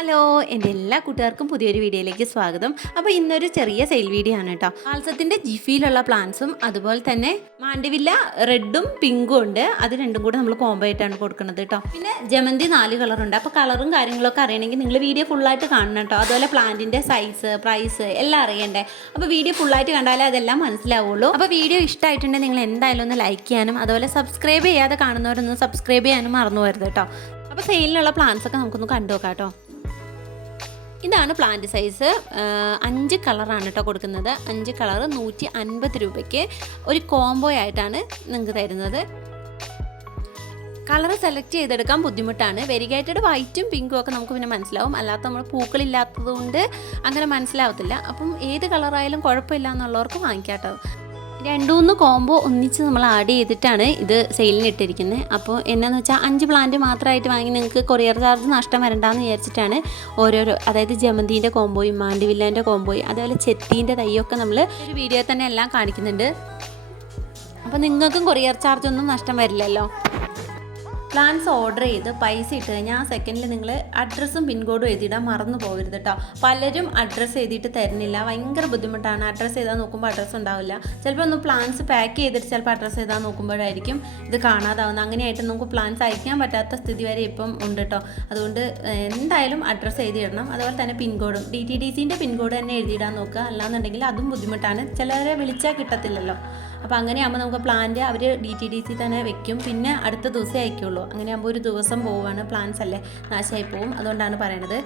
Hello എൻ്റെ എല്ലാ കൂട്ടുകാർക്കും പുതിയൊരു വീഡിയോയിലേക്ക് സ്വാഗതം. അപ്പോൾ ഇന്നൊരു ചെറിയ സെയിൽ വീഡിയോ ആണ് കേട്ടോ. ആൽസത്തിൻ്റെ ജിഫിയിലുള്ള പ്ലാന്റ്സും അതുപോലെ തന്നെ മാൻഡിവില്ല റെഡും പിങ്കും ഉണ്ട്. അത് രണ്ടും കൂടെ നമ്മൾ കോംബോ ആയിട്ടാണ് കൊടുക്കുന്നത് കേട്ടോ. പിന്നെ ജമന്തി 4 കളറുണ്ട്. അപ്പോൾ കളറും കാര്യങ്ങളൊക്കെ അറിയണമെങ്കിൽ നിങ്ങൾ വീഡിയോ ഫുള്ളായിട്ട് കാണണം കേട്ടോ. അതുപോലെ പ്ലാന്റിൻ്റെ സൈസ്, പ്രൈസ് എല്ലാം അറിയണ്ടേ. അപ്പോൾ വീഡിയോ ഫുള്ളായിട്ട് കണ്ടാലേ അതെല്ലാം മനസ്സിലാവുള്ളൂ. അപ്പോൾ വീഡിയോ ഇഷ്ടമായിട്ടുണ്ടെങ്കിൽ നിങ്ങൾ എന്തായാലും ഒന്ന് ലൈക്ക് ചെയ്യാനും അതുപോലെ സബ്സ്ക്രൈബ് ചെയ്യാതെ കാണുന്നവരൊന്ന് സബ്സ്ക്രൈബ് ചെയ്യാനും മറന്നു പോകരുത് കേട്ടോ. അപ്പോൾ സെയിലിനുള്ള പ്ലാന്റ്സ് ഒക്കെ നമുക്കൊന്ന് കണ്ടു നോക്കാം കേട്ടോ. ഇതാണ് പ്ലാന്റ് സൈസ്. 5 കളറാണ് കേട്ടോ കൊടുക്കുന്നത്. 5 കളർ 150 രൂപയ്ക്ക് ഒരു കോംബോ ആയിട്ടാണ് നിങ്ങൾക്ക് തരുന്നത്. കളർ സെലക്ട് ചെയ്തെടുക്കാൻ ബുദ്ധിമുട്ടാണ്. വെരിഗേറ്റഡ് വൈറ്റും പിങ്കും ഒക്കെ നമുക്ക് പിന്നെ മനസ്സിലാവും. അല്ലാത്ത നമ്മൾ പൂക്കളില്ലാത്തത് കൊണ്ട് അങ്ങനെ മനസ്സിലാവത്തില്ല. അപ്പം ഏത് കളറായാലും കുഴപ്പമില്ല എന്നുള്ളവർക്ക് വാങ്ങിക്കാം കേട്ടോ. 2-3 കോംബോ ഒന്നിച്ച് നമ്മൾ ആഡ് ചെയ്തിട്ടാണ് ഇത് സെയിലിന് ഇട്ടിരിക്കുന്നത്. അപ്പോൾ എന്നാന്ന് വെച്ചാൽ 5 പ്ലാന്റ് മാത്രമായിട്ട് വാങ്ങി നിങ്ങൾക്ക് കൊറിയർ ചാർജ് നഷ്ടം വരണ്ടെന്ന് വിചാരിച്ചിട്ടാണ് ഓരോരോ, അതായത് ജമന്തിൻ്റെ കോംബോയും മാൻഡിവില്ലേൻ്റെ കോംബോയും അതേപോലെ ചെത്തീൻ്റെ തൈയൊക്കെ നമ്മൾ ഒരു വീഡിയോയിൽ തന്നെ എല്ലാം കാണിക്കുന്നുണ്ട്. അപ്പോൾ നിങ്ങൾക്കും കൊറിയർ ചാർജ് ഒന്നും നഷ്ടം വരില്ലല്ലോ. പ്ലാൻസ് ഓർഡർ ചെയ്ത് പൈസ ഇട്ട് കഴിഞ്ഞാൽ ആ സെക്കൻഡിൽ നിങ്ങൾ അഡ്രസ്സും പിൻകോഡും എഴുതിയിടാൻ മറന്നു പോകരുത് കേട്ടോ. പലരും അഡ്രസ്സ് എഴുതിയിട്ട് തരുന്നില്ല, ഭയങ്കര ബുദ്ധിമുട്ടാണ്. അഡ്രസ്സ് എഴുതാൻ നോക്കുമ്പോൾ അഡ്രസ്സ് ഉണ്ടാവില്ല. ചിലപ്പോൾ ഒന്ന് പ്ലാൻസ് പാക്ക് ചെയ്തിട്ട് ചിലപ്പോൾ അഡ്രസ്സ് എഴുതാൻ നോക്കുമ്പോഴായിരിക്കും ഇത് കാണാതാവുന്നത്. അങ്ങനെയായിട്ട് നമുക്ക് പ്ലാൻസ് അയക്കാൻ പറ്റാത്ത സ്ഥിതി വരെ ഇപ്പം ഉണ്ട് കേട്ടോ. അതുകൊണ്ട് എന്തായാലും അഡ്രസ്സ് എഴുതിയിടണം. അതുപോലെ തന്നെ പിൻകോഡും DTDCൻ്റെ പിൻകോഡ് തന്നെ എഴുതിയിടാൻ നോക്കുക. അല്ലാന്നുണ്ടെങ്കിൽ അതും ബുദ്ധിമുട്ടാണ്, ചിലരെ വിളിച്ചാൽ കിട്ടത്തില്ലല്ലോ. അപ്പോൾ അങ്ങനെയാകുമ്പോൾ നമുക്ക് പ്ലാന്റ് അവർ DTDC തന്നെ വെക്കും, പിന്നെ അടുത്ത ദിവസമേ അയക്കുള്ളൂ. അങ്ങനെയാകുമ്പോൾ ഒരു ദിവസം പോവുകയാണ്, പ്ലാന്റ്സ് അല്ലേ നാശമായി പോവും. അതുകൊണ്ടാണ് പറയണത്.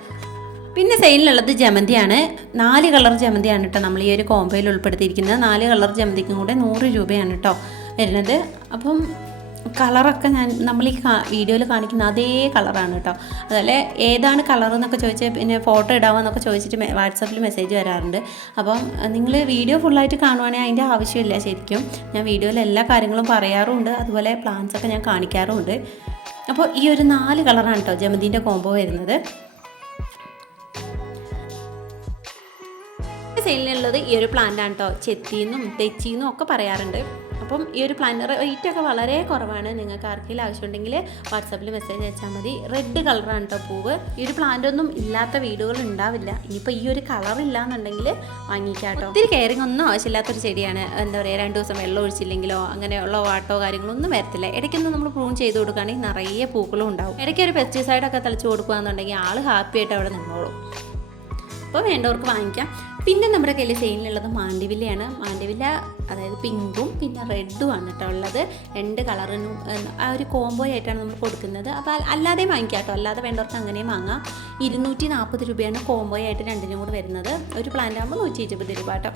പിന്നെ സെയിലിനുള്ളത് ജമന്തിയാണ്. 4 കളർ ജമന്തിയാണ് കേട്ടോ നമ്മൾ ഈ ഒരു കോംബോയിൽ ഉൾപ്പെടുത്തിയിരിക്കുന്നത്. 4 കളർ ജമന്തിക്കും കൂടെ 100 രൂപയാണ് കേട്ടോ വരുന്നത്. അപ്പം കളറൊക്കെ നമ്മൾ ഈ വീഡിയോയിൽ കാണിക്കുന്ന അതേ കളറാണ് കേട്ടോ. അതുപോലെ ഏതാണ് കളർ എന്നൊക്കെ ചോദിച്ച് പിന്നെ ഫോട്ടോ ഇടാമോ എന്നൊക്കെ ചോദിച്ചിട്ട് വാട്സാപ്പിൽ മെസ്സേജ് വരാറുണ്ട്. അപ്പം നിങ്ങൾ വീഡിയോ ഫുള്ളായിട്ട് കാണുവാണെങ്കിൽ അതിൻ്റെ ആവശ്യമില്ല. ശരിക്കും ഞാൻ വീഡിയോയിൽ എല്ലാ കാര്യങ്ങളും പറയാറുമുണ്ട്, അതുപോലെ പ്ലാന്റ്സൊക്കെ ഞാൻ കാണിക്കാറുമുണ്ട്. അപ്പോൾ ഈ ഒരു 4 കളറാണ് കേട്ടോ ജമന്തിൻ്റെ കോംബോ വരുന്നത്. സെയിലിനുള്ളത് ഈ ഒരു പ്ലാന്റാണ് കേട്ടോ. ചെത്തിന്നും തെച്ചിന്നും ഒക്കെ പറയാറുണ്ട്. അപ്പം ഈ ഒരു പ്ലാന്റ് റേറ്റൊക്കെ വളരെ കുറവാണ്. നിങ്ങൾക്ക് ആർക്കെങ്കിലും ആവശ്യമുണ്ടെങ്കിൽ വാട്സാപ്പിൽ മെസ്സേജ് അയച്ചാൽ മതി. റെഡ് കളറാണ് കേട്ടോ പൂവ്. ഈ ഒരു പ്ലാന്റ് ഒന്നും ഇല്ലാത്ത വീടുകൾ ഉണ്ടാവില്ല. ഇനിയിപ്പോൾ ഈ ഒരു കളർ ഇല്ലാന്നുണ്ടെങ്കിൽ വാങ്ങിക്കാം കേട്ടോ. ഒത്തിരി കെയറിങ് ഒന്നും ആവശ്യമില്ലാത്തൊരു ചെടിയാണ്. എന്താ പറയുക, 2 ദിവസം വെള്ളം ഒഴിച്ചില്ലെങ്കിലോ അങ്ങനെയുള്ള വാട്ടോ കാര്യങ്ങളൊന്നും വരത്തില്ല. ഇടയ്ക്കൊന്നും നമ്മൾ പ്രൂൺ ചെയ്ത് കൊടുക്കുകയാണെങ്കിൽ നിറയെ പൂക്കളും ഉണ്ടാവും. ഇടയ്ക്ക് ഒരു പെസ്റ്റിസൈഡൊക്കെ തളിച്ച് കൊടുക്കുകയെന്നുണ്ടെങ്കിൽ ആൾ ഹാപ്പി ആയിട്ട് അവിടെ നിന്നോളും. അപ്പോൾ വേണ്ടവർക്ക് വാങ്ങിക്കാം. പിന്നെ നമ്മുടെ കയ്യിൽ സെയിലിനുള്ളത് മാൻഡിവില്ലയാണ്. മാൻഡിവില്ല അതായത് പിങ്കും പിന്നെ റെഡും ആണ് കേട്ടോ ഉള്ളത്. 2 കളറിനും ആ ഒരു കോംബോ ആയിട്ടാണ് നമ്മൾ കൊടുക്കുന്നത്. അപ്പോൾ അല്ലാതെ വാങ്ങിക്കാം കേട്ടോ. അല്ലാതെ വേണ്ടവർക്ക് അങ്ങനെയും വാങ്ങാം. 240 രൂപയാണ് കോംബോ ആയിട്ട് രണ്ടിനും കൂടെ വരുന്നത്. ഒരു പ്ലാന്റ് ആകുമ്പോൾ 120 രൂപ കേട്ടോ.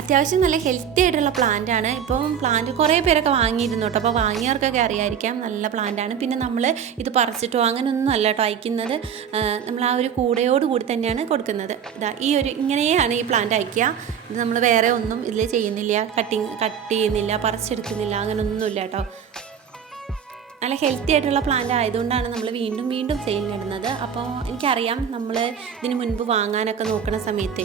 അത്യാവശ്യം നല്ല ഹെൽത്തി ആയിട്ടുള്ള പ്ലാന്റ് ആണ്. ഇപ്പം പ്ലാന്റ് കുറേ പേരൊക്കെ വാങ്ങിയിരുന്നു കേട്ടോ. അപ്പോൾ വാങ്ങിയവർക്കൊക്കെ അറിയായിരിക്കാം നല്ല പ്ലാന്റാണ്. പിന്നെ നമ്മൾ ഇത് പറിച്ചിട്ടോ അങ്ങനെയൊന്നും അല്ല കേട്ടോ അയക്കുന്നത്. നമ്മൾ ആ ഒരു കൂടയോടുകൂടി തന്നെയാണ് കൊടുക്കുന്നത്. ഇതാ ഈ ഒരു ഇങ്ങനെയാണ് ഈ പ്ലാന്റ് അയക്കുക. ഇത് നമ്മൾ വേറെ ഒന്നും ഇതിൽ ചെയ്യുന്നില്ല, കട്ട് ചെയ്യുന്നില്ല, പറിച്ചെടുക്കുന്നില്ല, അങ്ങനെയൊന്നുമില്ല കേട്ടോ. നല്ല ഹെൽത്തി ആയിട്ടുള്ള പ്ലാന്റ് ആയതുകൊണ്ടാണ് നമ്മൾ വീണ്ടും വീണ്ടും സെയിലിനിടുന്നത്. അപ്പോൾ എനിക്കറിയാം നമ്മൾ ഇതിന് മുൻപ് വാങ്ങാനൊക്കെ നോക്കുന്ന സമയത്ത്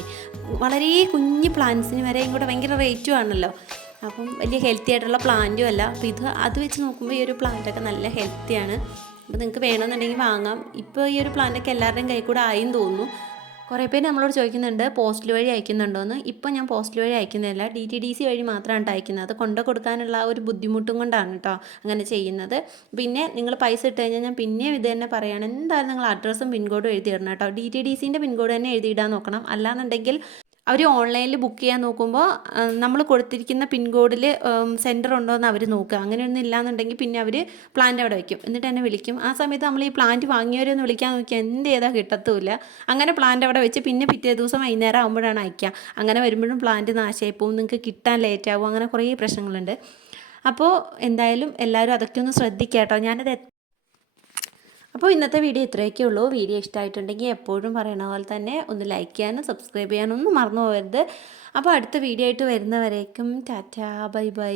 വളരെ കുഞ്ഞ് പ്ലാന്റ്സിന് വരെ ഇങ്ങോട്ട് ഭയങ്കര റേറ്റും ആണല്ലോ. അപ്പം വലിയ ഹെൽത്തി ആയിട്ടുള്ള പ്ലാന്റും അല്ല. അപ്പോൾ അത് വെച്ച് നോക്കുമ്പോൾ ഈ ഒരു പ്ലാന്റൊക്കെ നല്ല ഹെൽത്തിയാണ്. അപ്പോൾ നിങ്ങൾക്ക് വേണമെന്നുണ്ടെങ്കിൽ വാങ്ങാം. ഇപ്പോൾ ഈ ഒരു പ്ലാന്റൊക്കെ എല്ലാവരുടെയും കൈ കൂടെ ആയെന്ന് തോന്നുന്നു. കുറേ പേര് നമ്മളോട് ചോദിക്കുന്നുണ്ട് പോസ്റ്റ് വഴി അയക്കുന്നുണ്ടോയെന്ന്. ഇപ്പോൾ ഞാൻ പോസ്റ്റ് വഴി അയക്കുന്നില്ല, DTDC വഴി മാത്രമാണ് അയക്കുന്നത്. അത് കൊണ്ടു കൊടുക്കാനുള്ള ഒരു ബുദ്ധിമുട്ടും കൊണ്ടാണ് കേട്ടോ അങ്ങനെ ചെയ്യുന്നത്. പിന്നെ നിങ്ങൾ പൈസ ഇട്ട് കഴിഞ്ഞാൽ ഞാൻ പിന്നെയും ഇത് തന്നെ പറയുകയാണ്, എന്തായാലും നിങ്ങൾ അഡ്രസ്സും പിൻകോഡും എഴുതിയിടണം കേട്ടോ. DTDCൻ്റെ പിൻകോഡ് തന്നെ എഴുതിയിടാൻ നോക്കണം. അല്ലാന്നുണ്ടെങ്കിൽ അവർ ഓൺലൈനിൽ ബുക്ക് ചെയ്യാൻ നോക്കുമ്പോൾ നമ്മൾ കൊടുത്തിരിക്കുന്ന പിൻകോഡിൽ സെൻറ്റർ ഉണ്ടോ എന്ന് അവർ നോക്കുക. അങ്ങനെയൊന്നും ഇല്ലാന്നുണ്ടെങ്കിൽ പിന്നെ അവർ പ്ലാന്റ് അവിടെ വയ്ക്കും, എന്നിട്ട് എന്നെ വിളിക്കും. ആ സമയത്ത് നമ്മൾ ഈ പ്ലാന്റ് വാങ്ങിയവരൊന്ന് വിളിക്കാൻ നോക്കിയാൽ എന്ത് ചെയ്താൽ കിട്ടത്തുമില്ല. അങ്ങനെ പ്ലാന്റ് അവിടെ വെച്ച് പിന്നെ പിറ്റേ ദിവസം വൈകുന്നേരം ആകുമ്പോഴാണ് അയക്കുക. അങ്ങനെ വരുമ്പോഴും പ്ലാന്റ് നാശമായി പോകും, നിങ്ങൾക്ക് കിട്ടാൻ ലേറ്റാവും, അങ്ങനെ കുറേ പ്രശ്നങ്ങളുണ്ട്. അപ്പോൾ എന്തായാലും എല്ലാവരും അതൊക്കെ ഒന്ന് ശ്രദ്ധിക്കുക കേട്ടോ. അപ്പോൾ ഇന്നത്തെ വീഡിയോ ഇത്രയൊക്കെ ഉള്ളൂ. വീഡിയോ ഇഷ്ടമായിട്ടുണ്ടെങ്കിൽ എപ്പോഴും പറയണ പോലെ തന്നെ ഒന്ന് ലൈക്ക് ചെയ്യാനും സബ്സ്ക്രൈബ് ചെയ്യാനും ഒന്നും മറന്നു പോകരുത്. അപ്പോൾ അടുത്ത വീഡിയോ ആയിട്ട് വരുന്നവരേക്കും ടാറ്റാ, ബൈ ബൈ.